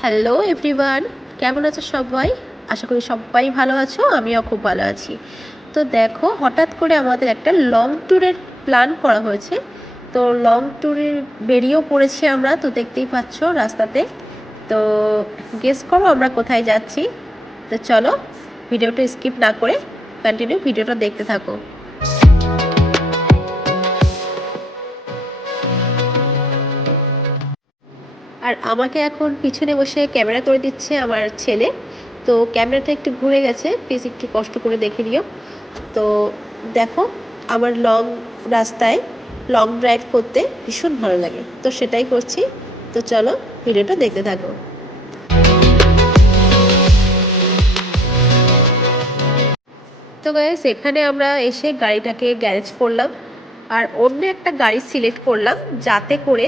Hello everyone কেমন আছো সবাই? আশা করি সবাই ভালো আছো, আমিও খুব ভালো আছি। তো দেখো, হঠাৎ করে আমাদের একটা লং ট্যুরের প্ল্যান করা হয়েছে। তো লং ট্যুরে বেরিয়েও পড়েছি আমরা, তো দেখতেই পাচ্ছ রাস্তাতে। তো গেস করো আমরা কোথায় যাচ্ছি। তো চলো ভিডিওটা স্কিপ না করে কন্টিনিউ ভিডিওটা দেখতে থাকো। আর আমাকে এখন পিছনে বসে ক্যামেরা করে দিচ্ছে আমার ছেলে। তো ক্যামেরাটা একটু ঘুরে গেছে প্লিজ একটু কষ্ট করে দেখে নিও। তো দেখো, আমার লং রাস্তায় লং ড্রাইভ করতে ভীষণ ভালো লাগে। তো সেটাই করছি। তো চলো, ভিডিওটা দেখতে থাকো। তো গাইস এখানে আমরা এসে গাড়িটাকে গ্যারেজ করলাম। আর অন্য একটা গাড়ি সিলেক্ট করলাম, যাতে করে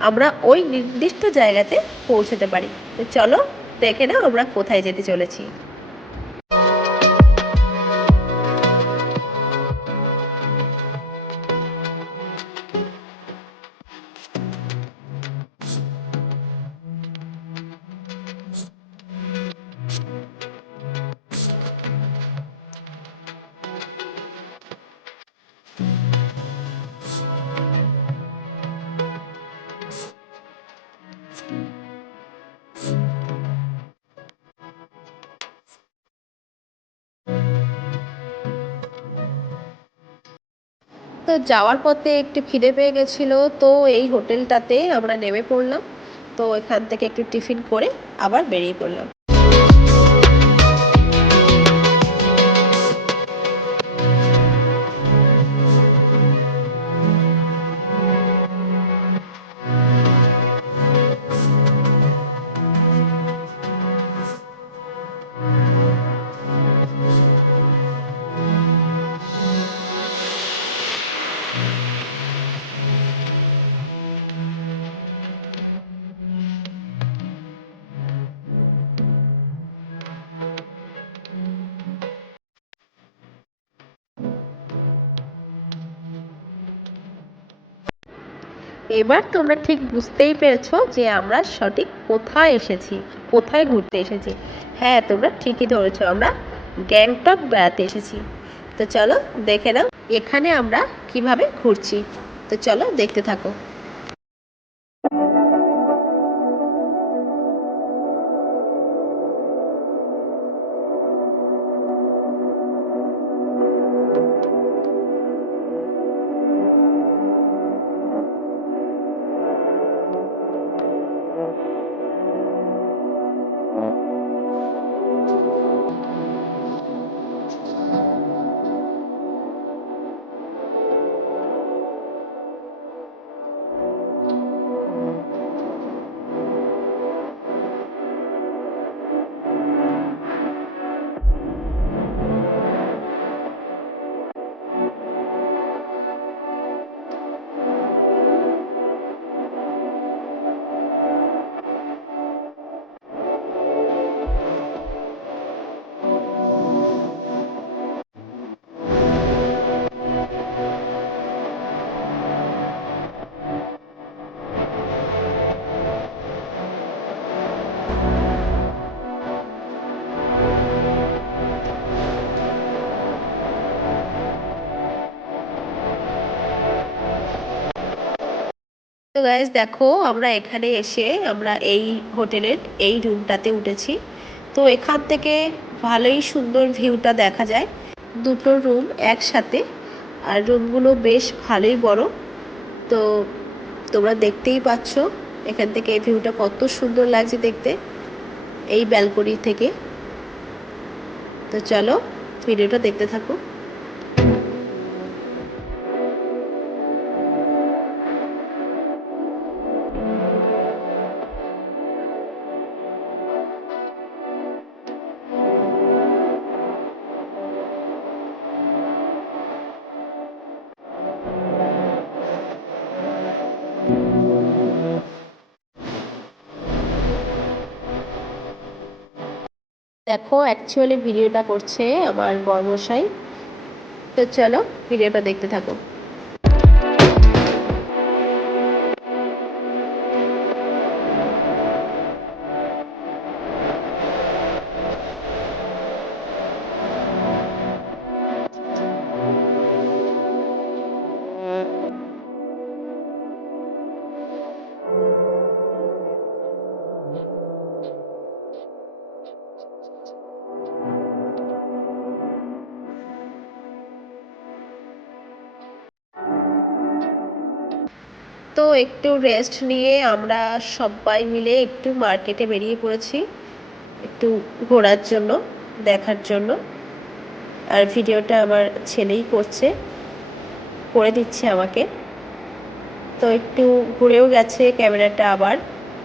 আমরা ওই নির্দিষ্ট জায়গাতে পৌঁছতে পারি। তো চলো দেখে নাও আমরা কোথায় যেতে চলেছি। তো যাওয়ার পথে একটু খিদে পেয়ে গেছিল, তো এই হোটেলটাতে আমরা নেমে পড়লাম। তো এখান থেকে একটু টিফিন করে আবার বেরিয়ে পড়লাম। এবার তোমরা ঠিক বুঝতেই পেরেছ যে আমরা সঠিক কোথায় এসেছি, কোথায় ঘুরতে এসেছি। হ্যাঁ তোমরা ঠিকই ধরেছ, আমরা গ্যাংটক বেড়াতে এসেছি। তো চলো দেখে নাও, এখানে আমরা কীভাবে ঘুরছি। তো চলো দেখতে থাকো। তো গাইজ দেখো, আমরা এখানে এসে আমরা এই হোটেলের এই রুমটাতে উঠেছি। তো এখান থেকে ভালোই সুন্দর ভিউটা দেখা যায়। দুটো রুম একসাথে, আর রুমগুলো বেশ ভালোই বড়। তো তোমরা দেখতেই পাচ্ছ এখান থেকে এই ভিউটা কত সুন্দর লাগছে দেখতে, এই ব্যালকনি থেকে। তো চলো ভিডিওটা দেখতে থাকো। দেখো অ্যাকচুয়ালি ভিডিওটা করছে আমার বর্মশাই তো চলো ভিডিওটা দেখতে থাকো। একটু রেস্ট নিয়ে আমরা সবাই মিলে একটু মার্কেটে বেরিয়ে পড়েছি, একটু ঘোরার জন্য, দেখার জন্য। আর ভিডিওটা আমার ছেলেই করছে, করে দিচ্ছে আমাকে। তো একটু ঘুরেও গেছে ক্যামেরাটা আবার,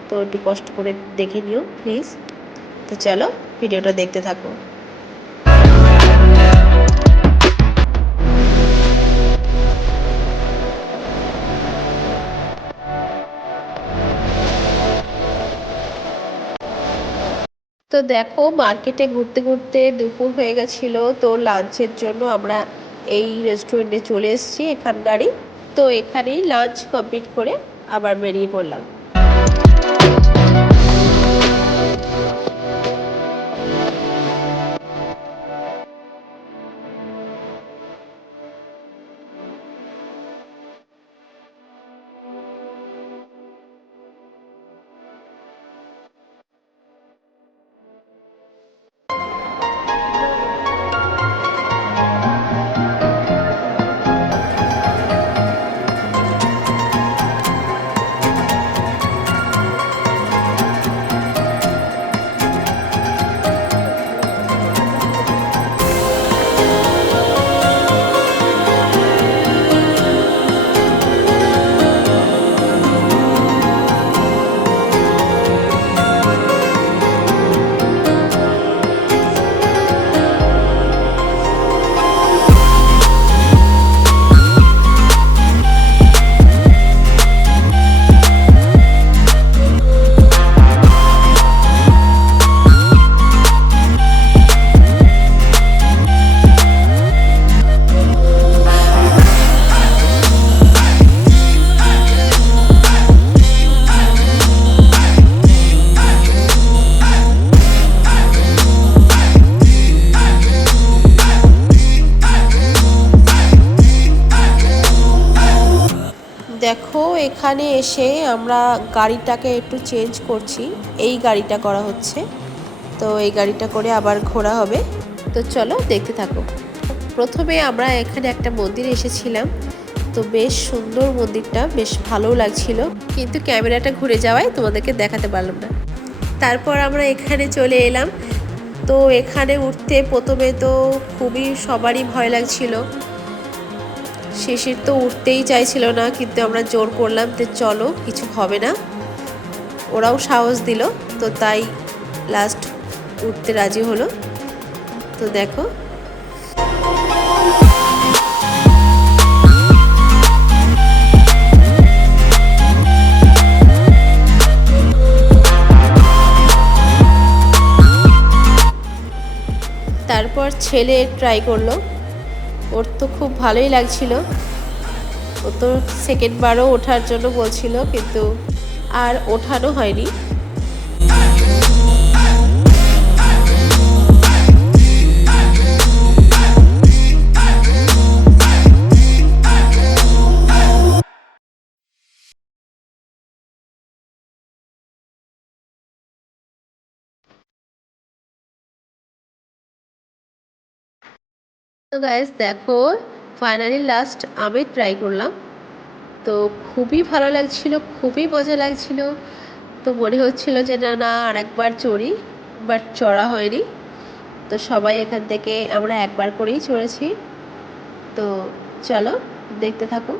তো একটু কষ্ট করে দেখে নিও প্লিজ তো চলো, ভিডিওটা দেখতে থাকো। তো দেখো মার্কেটে ঘুরতে ঘুরতে দুপুর হয়ে গেছিল, তো লাঞ্চের জন্য আমরা এই রেস্টুরেন্টে চলে এসেছি এখানকারই। তো এখানেই লাঞ্চ কমপ্লিট করে আবার বেরিয়ে পড়লাম। এখানে এসে আমরা গাড়িটাকে একটু চেঞ্জ করছি। এই গাড়িটা করা হচ্ছে। তো এই গাড়িটা করে আবার ঘোরা হবে। তো চলো দেখতে থাকো। প্রথমে আমরা এখানে একটা মন্দিরে এসেছিলাম। তো বেশ সুন্দর মন্দিরটা, বেশ ভালোও লাগছিল। কিন্তু ক্যামেরাটা ঘুরে যাওয়ায় তোমাদেরকে দেখাতে পারলাম না। তারপর আমরা এখানে চলে এলাম। তো এখানে উঠতে প্রথমে তো খুবই সবারই ভয় লাগছিল। শিশির তো উঠতেই চাইছিল না, কিন্তু আমরা জোর করলাম যে চলো, কিছু হবে না। ওরাও সাহস দিল, তো তাই লাস্ট উঠতে রাজি হলো। তো দেখো। তারপর ছেলে ট্রাই করল। ওর তো খুব ভালোই লাগছিল। ও তো সেকেন্ডবারও ওঠার জন্য বলছিল, কিন্তু আর ওঠানো হয়নি। তো গাইজ দেখো ফাইনালি লাস্ট আমি ট্রাই করলাম। তো খুবই ভালো লাগছিল, খুবই মজা লাগছিল। তো মনে হচ্ছিল যে না না, আর একবার চড়ি বাট চড়া হয়নি। তো সবাই এখান থেকে আমরা একবার করেই চড়েছি। তো চলো, দেখতে থাকো।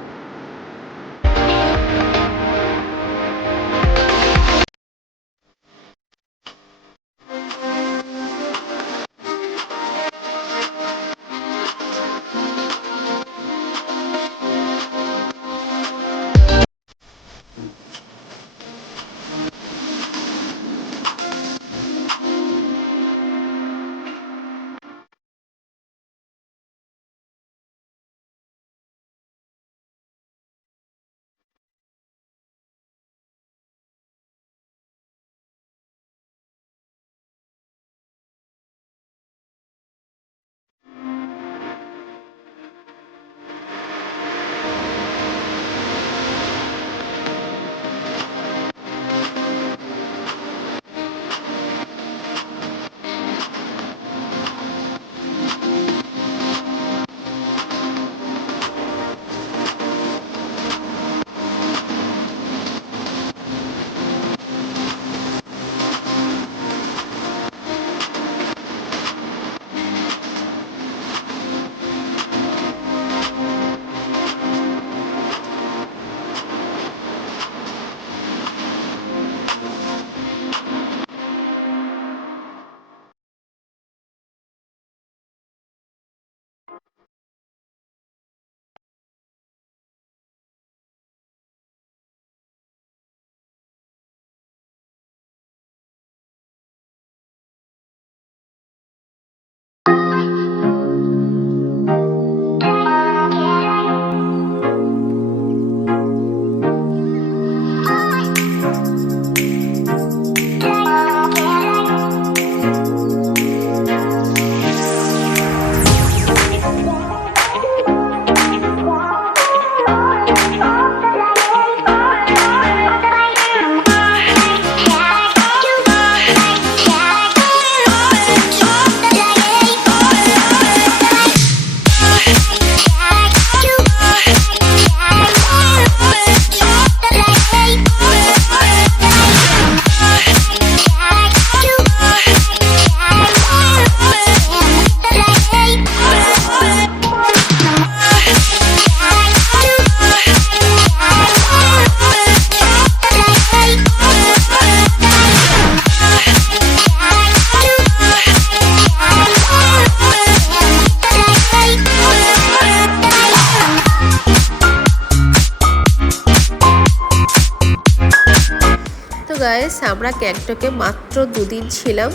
আমরা গ্যাংটকে মাত্র দুদিন ছিলাম,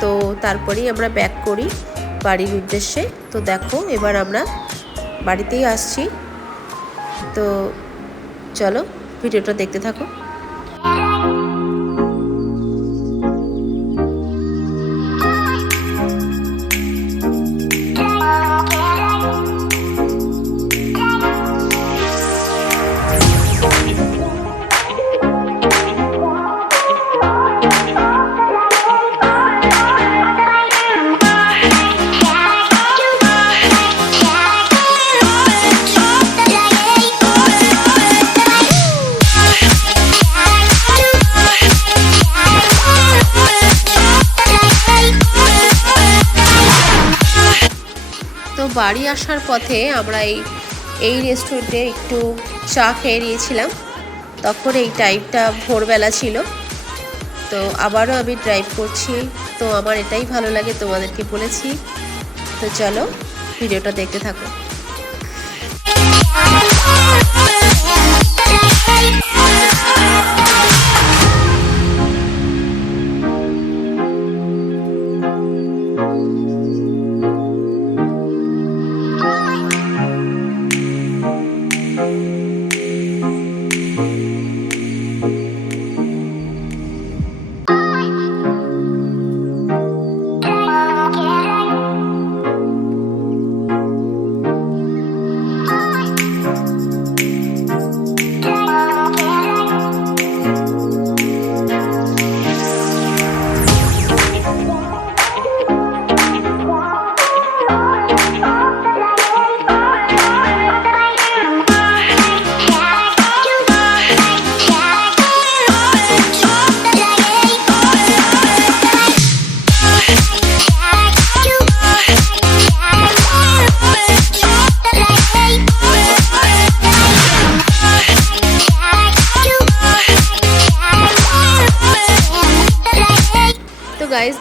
তো তারপরেই আমরা ব্যাক করি বাড়ির উদ্দেশ্যে। তো দেখো, এবার আমরা বাড়িতেই আসছি। তো চলো, ভিডিওটা দেখতে থাকো। বাড়ি আসার পথে আমরা এই এই রেস্টুরেন্টে একটু চা খেয়ে নিয়েছিলাম। তখন এই টাইমটা ভোরবেলা ছিল। তো আবারও আমি ড্রাইভ করছি। তো আমার এটাই ভালো লাগে, তোমাদেরকে বলেছি। তো চলো, ভিডিওটা দেখতে থাকো।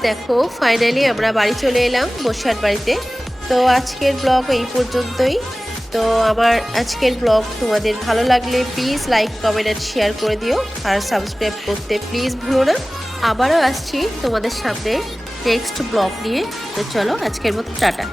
দেখো ফাইনালি আমরা বাড়ি চলে এলাম বসার বাড়িতে। তো আজকের ব্লগ এই পর্যন্তই। তো আমার আজকের ব্লগ তোমাদের ভালো লাগলে please like comment and share করে দিও। আর সাবস্ক্রাইব করতে প্লিজ ভুলো না। আবারও আসছি তোমাদের সামনে নেক্সট ব্লগ নিয়ে। তো চলো, আজকের মতো, টাটা।